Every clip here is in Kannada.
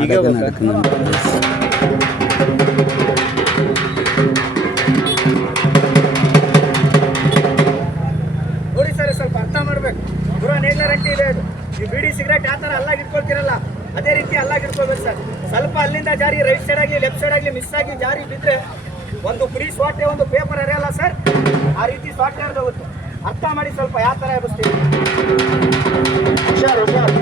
ನಾಟಕ ನಡ್ಕೊಂಡು ನೋಡಿ ಸರ್, ಸ್ವಲ್ಪ ಅರ್ಥ ಮಾಡ್ಬೇಕು. ಪೂರಾ ನೇಗ್ಲರಂಟಿ ಇದೆ ಇದು. ಈ ಬಿಡಿ ಸಿಗರೇಟ್ ಯಾವ ಥರ ಅಲ್ಲಾಗಿ ಇಟ್ಕೊಳ್ತಿರಲ್ಲ ಅದೇ ರೀತಿ ಅಲ್ಲಾಗಿ ಇಟ್ಕೊಳ್ಬೇಕು ಸರ್. ಸ್ವಲ್ಪ ಅಲ್ಲಿಂದ ಜಾರಿ ರೈಟ್ ಸೈಡ್ ಆಗಲಿ ಲೆಫ್ಟ್ ಸೈಡ್ ಆಗಲಿ ಮಿಸ್ ಆಗಿ ಜಾರಿ ಬಿದ್ದರೆ ಒಂದು ಪುಡಿ ಸ್ವಾಟೆ ಒಂದು ಪೇಪರ್ ಅರಿಯಲ್ಲ ಸರ್, ಆ ರೀತಿ ಸ್ವಾಟೆ ಹೋಗುತ್ತೆ. ಅರ್ಥ ಮಾಡಿ ಸ್ವಲ್ಪ ಯಾವ ಥರ ಎಬ್ಬಿಸ್ತೀವಿ. ಹುಷಾರು ಹುಷಾರು.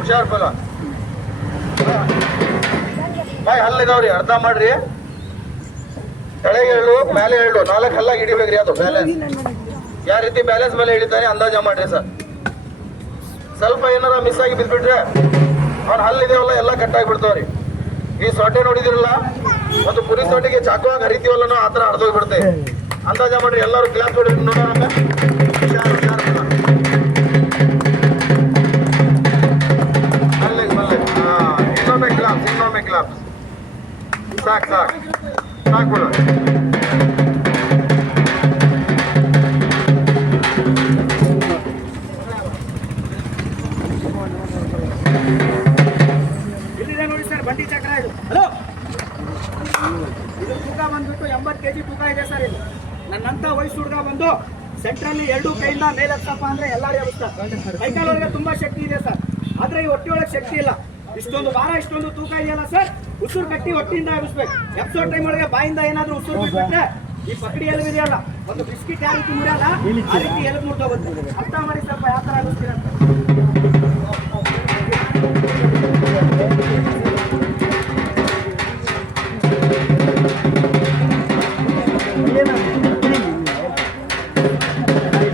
ಹುಷಾರ್ ಫಲ ಬಾಯ್ ಹಲ್ಲಿದಾವ್ರಿ, ಅರ್ಥ ಮಾಡ್ರಿ. ಕೆಳಗೆ ಹೇಳು, ಮೇಲೆ ಹೇಳು, 4 ಹಲ್ಲಾಗಿ ಹಿಡಿಬೇಕ್ರಿ. ಅದು ಬ್ಯಾಲೆನ್ಸ್ ಯಾವ ರೀತಿ ಬ್ಯಾಲೆನ್ಸ್ ಮೇಲೆ ಹಿಡಿತಾನೆ ಅಂದಾಜ ಮಾಡ್ರಿ ಸರ್. ಸ್ವಲ್ಪ ಏನಾರ ಮಿಸ್ ಆಗಿ ಬಿದ್ಬಿಟ್ರೆ ಅವ್ನ ಹಲ್ಲಿದೇವಲ್ಲ ಎಲ್ಲ ಕಟ್ಟಾಗ್ಬಿಡ್ತಾವ್ರಿ. ಈ ಸೊಟ್ಟೆ ನೋಡಿದಿರಲ್ಲ, ಒಂದು ಪುರಿ ಸೊಟ್ಟಿಗೆ ಚಾಕುವಾಗಿ ಹರಿತೀವಲ್ಲ ನಾವು, ಆ ಥರ ಹರಿದೋಗ್ಬಿಡುತ್ತೆ. ಅಂದಾಜ ಮಾಡ್ರಿ. ಎಲ್ಲರೂ ಕ್ಲಾಸ್ ಹೊಡಿ ನೋಡೋಣ. ಹುಷಾರು ಹುಷಾರು. ಇನ್ನೊಮ್ಮೆ ಕ್ಲಾಪ್ಸ್, ಇನ್ನೊಮ್ಮೆ ಕ್ಲಾಪ್ಸ್. ಸಾಕು ಸಾಕು ಸಾಕು ಬಿಡು. ಇಲ್ಲಿದೆ ನೋಡಿ ಸರ್ ಬಂಡಿ ಚಕ್ರ ಇದು. ಹಲೋ, ಇದು ತೂಕ ಬಂದ್ಬಿಟ್ಟು 80 kg ತೂಕ ಇದೆ ಸರ್. ಇದು ನನ್ನಂತ ವಯಸ್ಸು ಹುಡುಗ ಬಂದು ಸೆಂಟ್ರಲ್ಲಿ 2 ಕೈಯಿಂದ ಮೇಲೆ ಹತ್ತಪ್ಪ ಅಂದ್ರೆ ಎಲ್ಲಾರು ಎಬ್ಬಿಸ್ತಾರೆ. ಕೈಕಾಲೊಳಗೆ ತುಂಬಾ ಶಕ್ತಿ ಇದೆ ಸರ್, ಆದ್ರೆ ಈ ಹೊಟ್ಟೆಯೊಳಗೆ ಶಕ್ತಿ ಇಲ್ಲ. ಇಷ್ಟೊಂದು ಭಾರ ಇಷ್ಟೊಂದು ತೂಕ ಇದೆಯಲ್ಲ ಸರ್, ಉಸಿರು ಕಟ್ಟಿ ಹೊಟ್ಟಿಯಿಂದ ಎಬ್ಬಿಸ್ಬೇಕು. ಎಬ್ಸೋ ಟೈಮ್ ಒಳಗೆ ಬಾಯಿಂದ ಏನಾದ್ರೂ ಉಸಿರು ಬಿಟ್ಬಿಟ್ರೆ ಈ ಪಕಡಿ ಎಲುಬು ಇದೆಯಲ್ಲ, ಒಂದು ಬಿಸ್ಕಿಟ್ ಯಾವ ರೀತಿ ಮುರಿಯಲ್ಲ ಆ ರೀತಿ ಎಲುಬು ಮುರಿದೋಗುತ್ತೆ. ಅರ್ಥ ಮಾಡಿ ಸ್ವಲ್ಪ ಯಾವ ಥರ ಎಬ್ಬಿಸ್ತೀರ ಅಂತ.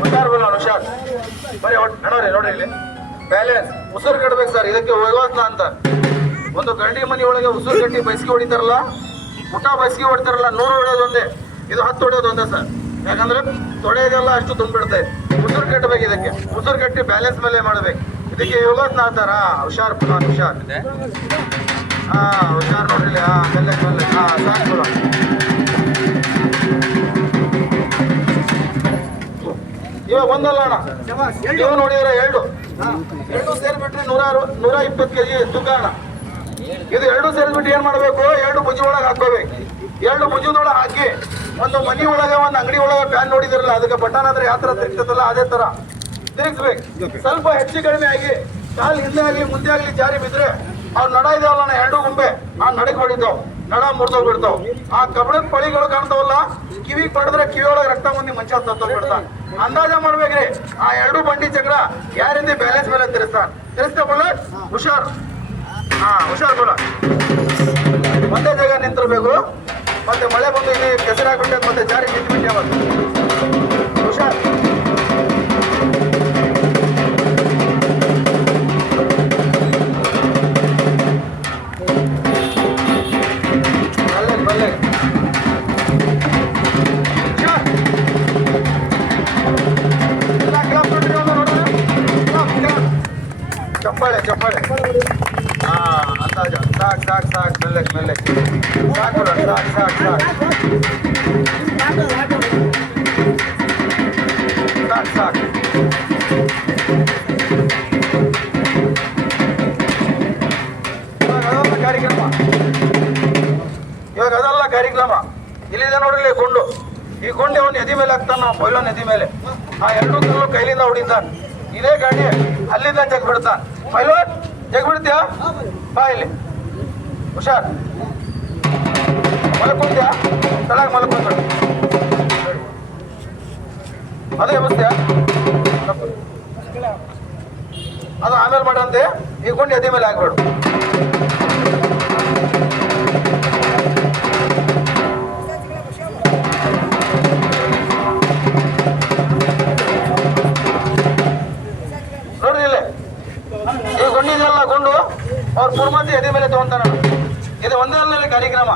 ಹುಷಾರ್ ಬರೀ ನೋಡ್ರಿ ನೋಡ್ರಿ ಇಲ್ಲಿ ಬ್ಯಾಲೆನ್ಸ್. ಉಸಿರು ಕಟ್ಬೇಕು ಸರ್, ಇದಕ್ಕೆ ಹೋಗೋದ್ನ ಅಂತ. ಒಂದು ಗಂಡಿ ಮನಿ ಒಳಗೆ ಉಸಿರು ಕಟ್ಟಿ ಬೈಸ್ಗೆ ಹೊಡಿತಾರಲ್ಲ, ಊಟ ಬೈಸ್ಗೆ ಹೊಡಿತಾರಲ್ಲ, 100 ಹೊಡೆಯೋದು ಒಂದೇ, ಇದು 10 ಹೊಡೆಯೋದು ಒಂದೇ ಸರ್. ಯಾಕಂದ್ರೆ ತೊಳೆಯೋದೆಲ್ಲ ಅಷ್ಟು ತುಂಬಿಡ್ತದೆ. ಉಸಿರು ಕಟ್ಟಬೇಕು ಇದಕ್ಕೆ, ಉಸಿರು ಕಟ್ಟಿ ಬ್ಯಾಲೆನ್ಸ್ ಮೇಲೆ ಮಾಡ್ಬೇಕು. ಇದಕ್ಕೆ ಯೋಗಾಸನ ಅಂತಾರ. ಹುಷಾರ್ ಪುನಃ ಹುಷಾರ್. ಹಾ ಹುಷಾರ್ ನೋಡ್ರಿ. ಹಾ ಮೆಲ್ಲೆ ಮೆಲ್ಲೆ. ಹಾ ಸಾಕು ಬಿಡ. ಇವಾಗ ಒಂದಲ್ಲ ಅಣ್ಣ, ಇವಾಗ ನೋಡಿದ್ರೆ 2 ಸೇರ್ಬಿಟ್ರೆ 120 kg ತೂಕ ಅಣ್ಣ. ಇದು 2 ಸೇರಿಸ್ಬಿಟ್ಟು ಏನ್ ಮಾಡ್ಬೇಕು, 2 ಭುಜಿ ಒಳಗೆ ಹಾಕೋಬೇಕು. 2 ಭುಜದೊಳಗೆ ಹಾಕಿ ಒಂದು ಮನಿ ಒಳಗೆ ಒಂದು ಅಂಗಡಿ ಒಳಗೆ ಫ್ಯಾನ್ ನೋಡಿದಿರಲ್ಲ, ಅದಕ್ಕೆ ಬಟನ್ ಆದ್ರೆ ಯಾವ ತರ ತಿರ್ಗ್ತದಲ್ಲ ಅದೇ ತರ ತಿರ್ಗಿಸ್ಬೇಕು. ಸ್ವಲ್ಪ ಹೆಚ್ಚು ಕಡಿಮೆ ಆಗಿ ಕಾಲು ಹಿಂದೆ ಆಗ್ಲಿ ಮುಂದೆ ಆಗ್ಲಿ ಜಾರಿ ಬಿದ್ರೆ ಅವ್ರು ನಡ ಇದಾವಲ್ಲ 2 ಗುಂಬೆ, ಆ ನಡಕ್ ಹೊಡಿತಾವ್, ನಡ ಮುರಿದೋಗ್ಬಿಡ್ತಾವ್. ಆ ಕಬ್ಬಣದ ಪಳಿಗಳು ಕಾಣ್ತಾವಲ್ಲ, ಕಿವಿಗೆ ಪಡೆದ್ರೆ ಕಿವಿಯೊಳಗೆ ರಕ್ತ ಮುಂದೆ ಮಂಚ ತತ್ತೋಗ್ಬಿಡ್ತಾನ. ಅಂದಾಜ ಮಾಡ್ಬೇಕ್ರಿ. ಆ 2 ಬಂಡಿ ಚಕ್ರ ಯಾವ ರೀತಿ ಬ್ಯಾಲೆನ್ಸ್ ಮೇಲೆ ತಿರ್ಸ್ತಾ ಬುಲೆಟ್. ಹುಷಾರ್. ಹಾ ಹುಷಾರ್ ಬುಲೆಟ್. ಒಂದೇ ಜಾಗ ನಿಂತಿರ್ಬೇಕು. ಮತ್ತೆ ಮಳೆ ಬಂದು ಇಲ್ಲಿ ಕೆಸರಾಗ್ಬಿಟ್ಟೆ, ಮತ್ತೆ ಜಾರಿ ನಿಂತ್ಬಿಟ್ಟೆ. ಅವತ್ತು ಹುಷಾರ್. ಬಲ್ಲೆ ಚಪ್ಪಾಳೆ ಚಪ್ಪಾಳೆ. ಹಾ ಅಂದಾಜ. ಸಾಕು ಸಾಕು ಸಾಕು. ಮೆಲ್ಲಕ್ಕೆ ಮೆಲ್ಲಕ್ಕೆ ಸಾಕು ಸಾಕು ಸಾಕು ಸಾಕು ಸಾಕು ಸಾಕು. ಇವಾಗ ಅದಲ್ಲ ಕಾರ್ಯಕ್ರಮ. ಇಲ್ಲಿದೆ ನೋಡ್ರಿ ಗುಂಡು. ಈ ಗುಂಡೆ ಅವನು ಎದಿ ಮೇಲೆ ಹಾಕ್ತಾನ, ನಾವು ಪೈಲೋನ್ ಎದಿ ಮೇಲೆ. ಆ 2 ಕಲ್ಲು ಕೈಲಿಂದ ಹೊಡಿತಾನ. ಇದೇ ಗಾಡಿ ಅಲ್ಲಿಂದ ಜಗ್ ಬಿಡ್ತಾನ. ಪೈಲೋನ್ ಜಗ್ ಬಿಡ್ತೀಯಾ? ಬಾ ಇಲ್ಲಿ. ಹುಷಾರ್. ಮಲ್ಕೊಂಡ್ಯಾ? ತಳಗ ಮಲ್ಕೊಂಡ. ಅದೇ ಎಬ್ಬಿಸ್ತೀಯಾ? ಅದು ಆಮೇಲೆ ಮಾಡಂತೆ. ಈ ಗುಂಡು ಎದಿ ಮೇಲೆ ಹಾಕ್ಬೇಡು. ನೋಡ್ರಿ ಇಲ್ಲಿ ಈ ಗುಂಡಿದೆಲ್ಲ ಗುಂಡು ಅವ್ರ ಪುರ್ಮತಿ ಎದೆ ಮೇಲೆ ತಗೊಂತಾನ. ಇದು ಒಂದೇ ಅಲ್ಲಲ್ಲಿ ಕಾರ್ಯಕ್ರಮ,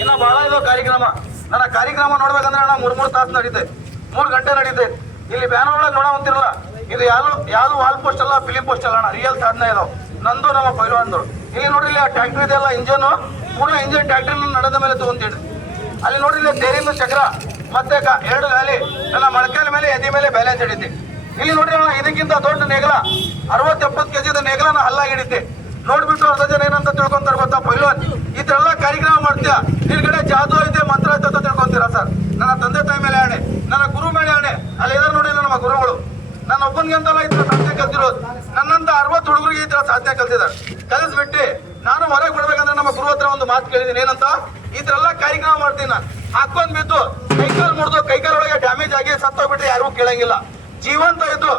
ಇನ್ನ ಬಹಳ ಇರೋ ಕಾರ್ಯಕ್ರಮ. ನನ್ನ ಕಾರ್ಯಕ್ರಮ ನೋಡ್ಬೇಕಂದ್ರೆ ಅಣ್ಣ 3 ತಾಸು ನಡೀತೈತೆ, 3 ಗಂಟೆ ನಡೀತೈತೆ. ಇಲ್ಲಿ ಬ್ಯಾನರ್ ಒಳಗೆ ನೋಡೋಂತಿರಲ್ಲ, ಇದು ಯಾವ್ದು ವಾಲ್ ಪೋಸ್ಟ್ ಅಲ್ಲ, ಫಿಲಿಂ ಪೋಸ್ಟ್ ಅಲ್ಲ ಅಣ್ಣ, ರಿಯಲ್ ಸಾಧನೆ ಇದಾವೆ. ನಂದು ನಮ್ಮ ಪೈಲ್ವಾನ್ದು. ಇಲ್ಲಿ ನೋಡ್ರಿ ಆ ಟ್ರ್ಯಾಕ್ಟರ್ ಇದೆಲ್ಲ ಇಂಜನ್, ಪೂರ್ಣ ಇಂಜನ್ ಟ್ರ್ಯಾಕ್ಟರ್ ನಡೆದ ಮೇಲೆ ತಗೊಂತೀರಿ. ಅಲ್ಲಿ ನೋಡ್ರಿ ತೇರಿನ ಚಕ್ರ, ಮತ್ತೆ 2 ಗಾಲಿ ನನ್ನ ಮೊಳಕಾಲ ಮೇಲೆ ಎದೆ ಮೇಲೆ ಬ್ಯಾಲೆನ್ಸ್ ಹಿಡಿತೆ. ಇಲ್ಲಿ ನೋಡ್ರಿ ಅಣ್ಣ, ಇದಕ್ಕಿಂತ ದೊಡ್ಡ ನೇಗಲ 60-70 ಕೆಜಿದ ನೇಗಲನ ಹಲ್ಲಾಗಿ ಹಿಡಿತೆ. ನೋಡ್ಬಿಟ್ಟು ಅರ್ಧ ಜನ ಏನಂತ ತಿಳ್ಕೊಂತಾರ ಗೊತ್ತಾ, ಪೈಲ್ವಾನ್ ಈ ತರ ಎಲ್ಲ ಕಾರ್ಯಕ್ರಮ ಮಾಡ್ತೀಯ, ನಿನ್ ಕಡೆ ಜಾದೂ ಐತೆ ಮಂತ್ರ ಐತೆ ಅಂತ ತಿಳ್ಕೊಂತೀರಾ ಸರ್? ನನ್ನ ತಂದೆ ತಾಯಿ ಮೇಲೆ ಆಣೆ, ನನ್ನ ಗುರು ಮೇಲೆ ಆಣೆ, ಅಲ್ಲಿ ಏನಾರು ನೋಡಿಲ್ಲ ನಮ್ಮ ಗುರುಗಳು. ನನ್ನ ಒಬ್ಬನಿಗೆ ಅಂತಲ್ಲ ಈ ತರ ಸಾಧನೆ ಕಲ್ತಿರೋದು, ನನ್ನಂತ 60 ಹುಡುಗರಿಗೆ ಈ ತರ ಸಾಧನೆ ಕಲ್ತಿದ್ದಾರೆ. ಕಲಿಸ್ಬಿಟ್ಟು ನಾನು ಹೊರಗೆ ಬಿಡ್ಬೇಕಂದ್ರೆ ನಮ್ಮ ಗುರು ಹತ್ರ ಒಂದು ಮಾತು ಕೇಳಿದೀನಿ, ಏನಂತ, ಈ ತರ ಎಲ್ಲ ಕಾರ್ಯಕ್ರಮ ಮಾಡ್ತೀನಿ ನಾನು, ಹಾಕೊಂಡ್ ಬಿದ್ದು ಕೈಕಾಲು ಮುರಿದು ಕೈಕಾಲೊಳಗೆ ಡ್ಯಾಮೇಜ್ ಆಗಿ ಸತ್ತೋಗ್ಬಿಟ್ರೆ ಯಾರಿಗೂ ಕೇಳಂಗಿಲ್ಲ. ಜೀವಂತ ಇದ್ದು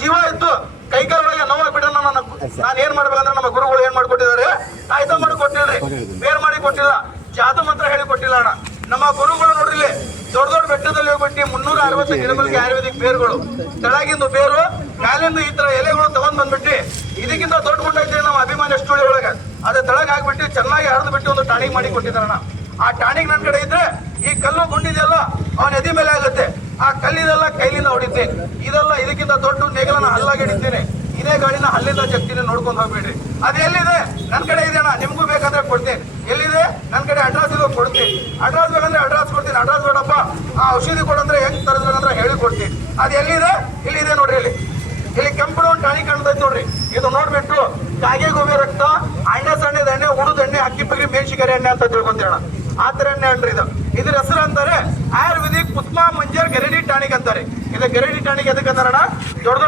ಜೀವ ಇದ್ದು ಕೈಕಾಲೊಳಗೆ ನೋವಾಗ್ಬಿಟ್ರೆ ನಾನು ಏನ್ ಮಾಡ್ಬೇಕಂದ್ರೆ ನಮ್ಮ ಗುರುಗಳು ಏನ್ ಮಾಡ್ಕೊಟ್ಟಿದ್ದಾರೆ, ಆಯ್ತಾ ಮಾಡಿ ಕೊಟ್ಟಿಲ್ರಿ, ಬೇರ್ ಮಾಡಿ ಕೊಟ್ಟಿಲ್ಲ, ಜಾದು ಮಂತ್ರ ಹೇಳಿ ಕೊಟ್ಟಿಲ್ಲ ಅಣ್ಣ. ನಮ್ಮ ಗುರುಗಳು ನೋಡ್ರಿ ದೊಡ್ಡ ದೊಡ್ಡ ಬೆಟ್ಟದಲ್ಲಿ ಹೋಗ್ಬಿಟ್ಟು 360 ಗಿಡಗಳಿಗೆ ಆಯುರ್ವೇದಿಕ್ ಬೇರುಗಳು, ತೆಳಗಿಂದು ಬೇರು, ಮ್ಯಾಲಿಂದ ಈ ತರ ಎಲೆಗಳು ತಗೊಂಡ್ ಬಂದ್ಬಿಟ್ಟು ಇದಕ್ಕಿಂತ ದೊಡ್ಡ ಗುಂಡ ಐತೆ ನಮ್ಮ ಅಭಿಮಾನಿ ಸ್ಟುಡಿಯೋ ಒಳಗೆ, ಅದೇ ತೆಳಗ್ ಹಾಕ್ಬಿಟ್ಟು ಚೆನ್ನಾಗಿ ಹರಿದು ಬಿಟ್ಟು ಒಂದು ಟಾನಿಕ್ ಮಾಡಿ ಕೊಟ್ಟಿದ್ದಾರಣ್ಣ. ಆ ಟಾನಿಕ್ ನನ್ನ ಕಡೆ ಇದ್ರೆ ಈ ಕಲ್ಲು ಗುಂಡಿದೆಯಲ್ಲ ಅವನ ಎದಿ ಮೇಲೆ ಆಗುತ್ತೆ, ಆ ಕಲ್ಲಿದೆಲ್ಲ ಕೈಲಿಂದ ಹೊಡಿತೀನಿ. ಇದೆಲ್ಲ ಇದಕ್ಕಿಂತ ದೊಡ್ಡ ನೇಗಲನ ಹಲ್ಲಾಗಿ ಹಿಡಿತೀನಿ, ಇದೇ ಗಾಡಿನ ಹಲ್ಲಿಂದ ಜಗ್ತೀನಿ, ನೋಡ್ಕೊಂಡು ಹೋಗ್ಬೇಡ್ರಿ. ಅದು ಎಲ್ಲಿದೆ ನನ್ನ ಕಡೆ ಇದೆ ಅಣ್ಣ, ನಿಮ್ಗೂ ಬೇಕಾದ್ರೆ ಕೊಡ್ತೀನಿ. ಎಲ್ಲಿದೆ ನನ್ನ ಕಡೆ ಅಡ್ರೆಸ್ ಇದು ಕೊಡ್ತೀನಿ, ಅಡ್ರೆಸ್ ಬೇಕಂದ್ರೆ ಅಡ್ರೆಸ್ ಕೊಡ್ತೀನಿ. ಅಡ್ರೆಸ್ ಬೇಡಪ್ಪ ಆ ಔಷಧಿ ಕೊಡಂದ್ರೆ ಹೆಂಗ್ ತರಿಸ್ಬೇಕಂದ್ರೆ ಹೇಳಿ ಕೊಡ್ತೀನಿ. ಅದು ಎಲ್ಲಿದೆ, ಇಲ್ಲಿದೆ ನೋಡ್ರಿ, ಇಲ್ಲಿ ಕೆಂಪು ಒಂದು ಟಾನಿಕ್ ಕಾಣ್ತೈತಿ ನೋಡ್ರಿ, ಇದು ನೋಡ್ಬಿಟ್ಟು ಕಾಗೆ ಗೋಬಿ ರಕ್ತ, ಅಣ್ಣೆ ಸಣ್ಣದ ಎಣ್ಣೆ, ಉಡುದ ಎಣ್ಣೆ, ಅಕ್ಕಿ ಪಕ್ಕಿ ಮೆಣಸಿನಕಾಯಿ ಎಣ್ಣೆ ಅಂತ ತಿಳ್ಕೊಂತೀರಣ. ಆ ತರ ಎಣ್ಣೆ ಅನ್ರಿ ಇದು. ಇದ್ರ ಹೆಸರು ಅಂತಾರೆ ಆಯುರ್ವೇದಿಕ್ ಪುಷ್ಪ ಮಂಜರ್ ಗೆರಡಿ ಟಾನಿಕ್ ಅಂತಾರೆ. ಇದು ಗೆರಡಿ ಟಾನಿಕ್ ಎದಕ್ಕೆ ಅಂತಾರಣ, ದೊಡ್ಡ